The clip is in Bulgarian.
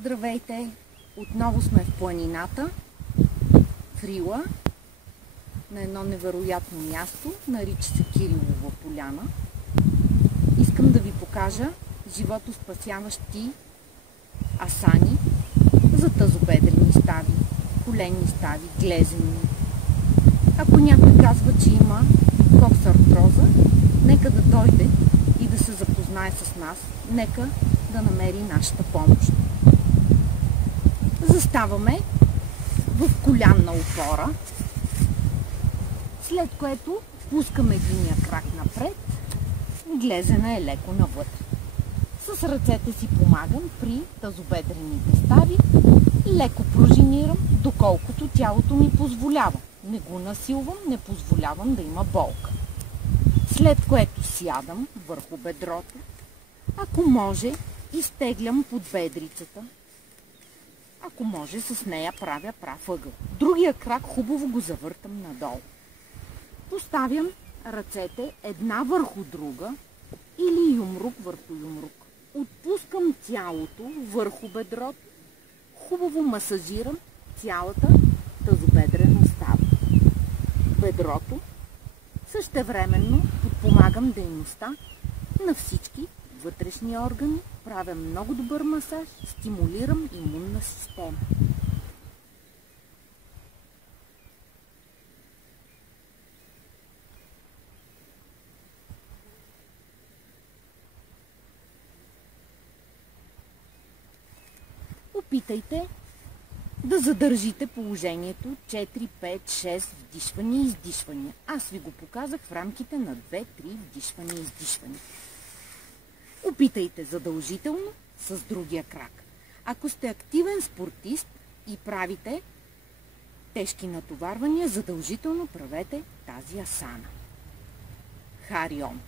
Здравейте! Отново сме в планината, в Рила, на едно невероятно място, нарича се Кирилова поляна. Искам да ви покажа животоспасяващи асани за тазобедрени стави, коленни стави, глезени. Ако някой казва, че има коксартроза, нека да дойде и да се запознае с нас, нека да намери нашата помощ. Заставаме в колянна опора, след което пускаме единия крак напред, глезена е леко навътре. С ръцете си помагам при тазобедрените стави, леко пружинирам, доколкото тялото ми позволява. Не го насилвам, не позволявам да има болка. След което сядам върху бедрото, ако може, изтеглям под бедрицата. Ако може, с нея правя прав ъгъл. Другия крак хубаво го завъртам надолу. Поставям ръцете една върху друга или юмрук върху юмрук. Отпускам тялото върху бедрото. Хубаво масажирам цялата тазобедрена става. Бедрото. Същевременно подпомагам дейността на всички вътрешни органи, правя много добър масаж, стимулирам имунна система. Опитайте да задържите положението 4, 5, 6 вдишвания и издишвания. Аз ви го показах в рамките на 2-3 вдишвания и издишвания. Опитайте задължително с другия крак. Ако сте активен спортист и правите тежки натоварвания, задължително правете тази асана. Хари Ом!